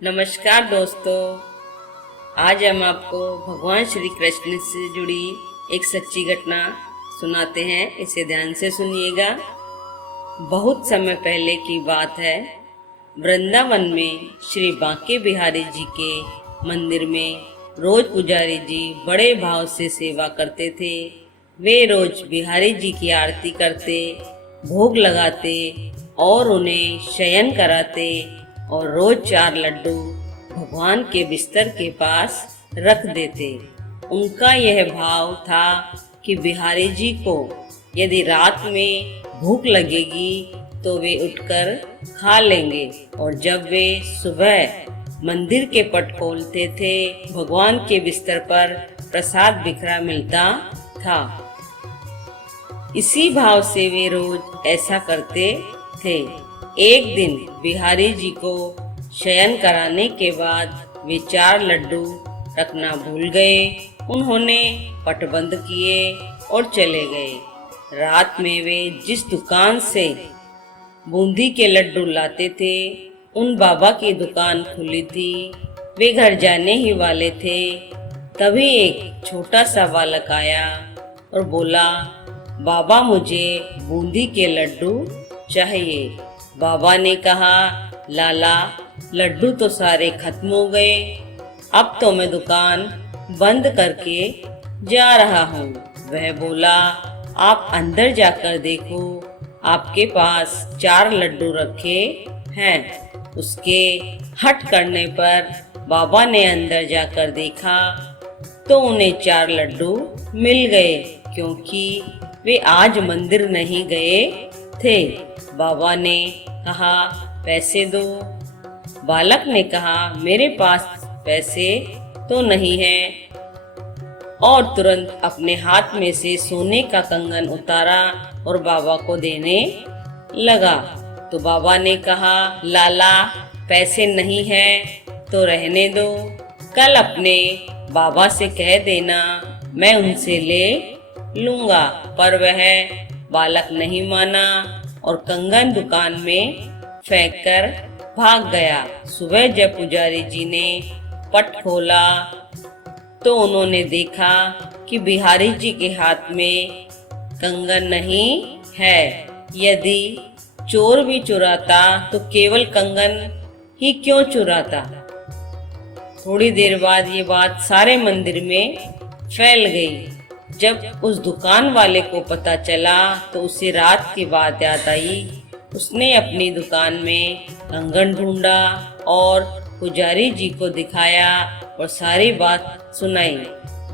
नमस्कार दोस्तों, आज हम आपको भगवान श्री कृष्ण से जुड़ी एक सच्ची घटना सुनाते हैं। इसे ध्यान से सुनिएगा। बहुत समय पहले की बात है। वृंदावन में श्री बांके बिहारी जी के मंदिर में रोज पुजारी जी बड़े भाव से सेवा करते थे। वे रोज बिहारी जी की आरती करते, भोग लगाते और उन्हें शयन कराते और रोज 4 लड्डू भगवान के बिस्तर के पास रख देते। उनका यह भाव था कि बिहारी जी को यदि रात में भूख लगेगी तो वे उठकर खा लेंगे, और जब वे सुबह मंदिर के पट खोलते थे, भगवान के बिस्तर पर प्रसाद बिखरा मिलता था। इसी भाव से वे रोज ऐसा करते थे। एक दिन बिहारी जी को शयन कराने के बाद वे 4 लड्डू रखना भूल गए। उन्होंने पट बंद किए और चले गए। रात में वे जिस दुकान से बूंदी के लड्डू लाते थे, उन बाबा की दुकान खुली थी। वे घर जाने ही वाले थे, तभी एक छोटा सा बालक आया और बोला, बाबा मुझे बूंदी के लड्डू चाहिए। बाबा ने कहा, लाला लड्डू तो सारे खत्म हो गए, अब तो मैं दुकान बंद करके जा रहा हूँ। वह बोला, आप अंदर जाकर देखो, आपके पास 4 लड्डू रखे हैं। उसके हट करने पर बाबा ने अंदर जाकर देखा तो उन्हें 4 लड्डू मिल गए, क्योंकि वे आज मंदिर नहीं गए थे। बाबा ने कहा, पैसे दो। बालक ने कहा, मेरे पास पैसे तो नहीं है, और तुरंत अपने हाथ में से सोने का कंगन उतारा और बाबा को देने लगा। तो बाबा ने कहा, लाला पैसे नहीं है तो रहने दो, कल अपने बाबा से कह देना, मैं उनसे ले लूंगा। पर वह बालक नहीं माना और कंगन दुकान में फेंक कर भाग गया। सुबह जब पुजारी जी ने पट खोला तो उन्होंने देखा कि बिहारी जी के हाथ में कंगन नहीं है। यदि चोर भी चुराता तो केवल कंगन ही क्यों चुराता। थोड़ी देर बाद ये बात सारे मंदिर में फैल गई। जब उस दुकान वाले को पता चला तो उसे रात की बात याद आई। उसने अपनी दुकान में कंगन ढूंढा और पुजारी जी को दिखाया और सारी बात सुनाई।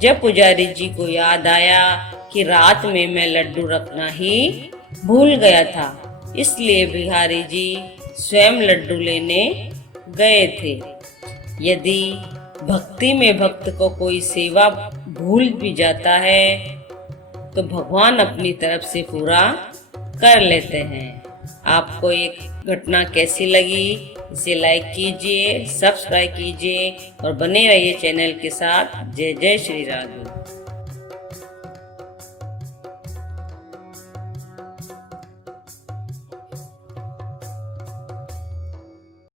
जब पुजारी जी को याद आया कि रात में मैं लड्डू रखना ही भूल गया था, इसलिए बिहारी जी स्वयं लड्डू लेने गए थे। यदि भक्ति में भक्त को कोई सेवा भूल भी जाता है तो भगवान अपनी तरफ से पूरा कर लेते हैं। आपको एक घटना कैसी लगी, इसे लाइक कीजिए, सब्सक्राइब कीजिए और बने रहिए चैनल के साथ। जय जय श्री राधे।